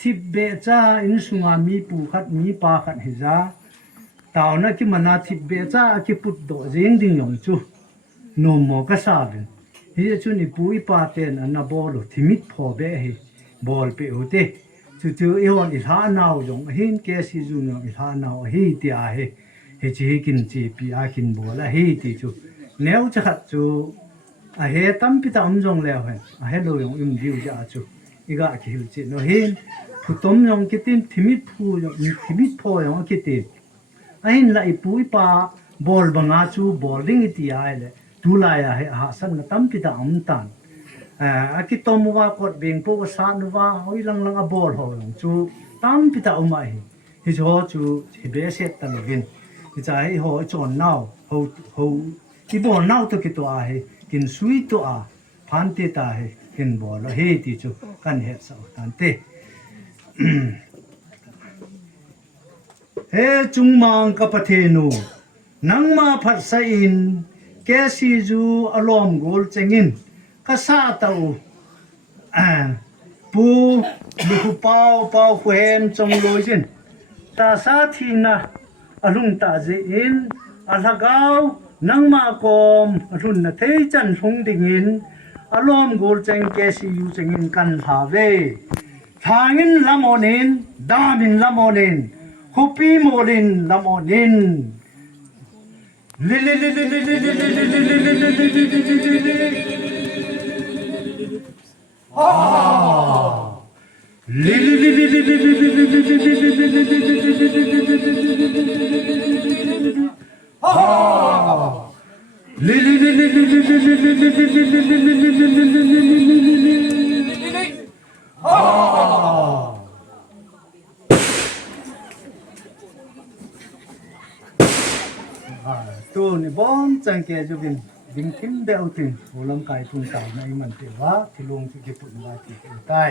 ทิเบจ้าอินสุงามีปูขัดมีปาขัดหิจาตาวนะกิมันนาทิเบจ้ากิปุดโดเจิงดิ่งยองจูโนโมกษาบินฮิจุนิปูอีปาเตนอันนาบอลทิมิดพอเบฮิบอลเปโอเตจู่ๆอีฮอนอิทานาวจงหินเกสิจุนอิทานาวฮิติอาเฮเฮจิกินจีปีอากินบอลฮิติจูแนวจะขัดจูอาเฮตั้มปิตาจงแล้วเฮอาเฮโลยงอิมดิวจะจูอีกาคิลจิโนเฮนผู้ต้มยงกิตินทิมิดผู้ยงทิมิดพอยงกิตินไอ้ละอีปุยปาบอลบังอาจูบอลลิงติอาเลดูลายาเฮหาสันตั้มปิตาตันอากิตอมว่ากดเบ่งพวกสานว่าโอ้ยลังลังบอลหอยจูตั้มปิตาไม่ฮิจอจูฮิเบเซตตันกินฮิจาฮิหอยจอนนาวหูอีบอลนาวตัวกิตัวอาเฮกินสวีตัวอาพันเตตาเฮกินบอลเฮติจูกันเฮสาวตันเตเฮจุงมังกับประเทศนูนังมาพัดสอินแกซีจูอารมณ์โกลเจงินกษาตาวปูลูกเป้าเขวนจงลอยจินตาสาธีนะอรุณตาเจอินอลากาวนังมากอมอรุณนะเทจันทงดิงินอารมณ์โกลเจงแกซีจูเจงินกันหาเวทางินละโมนินดามินละโมนินคุปีโมลินละโมนินลิลิลิลิลิลิลิลิลิลิลิลิลิอ่าลิลิลิลิลิลิลิลิลิลิลิลิลิลิลิลิอ่าลิลิลิลิลิลิลิลิลิลิลิลิลิลิลิลิอ่าตัวนี่บอมจังเกจูบินบินทิมเบลตินโหลำกายทุ่งตาในมันเตว่าที่ลงที่ญี่ปุ่นว่าที่ใต้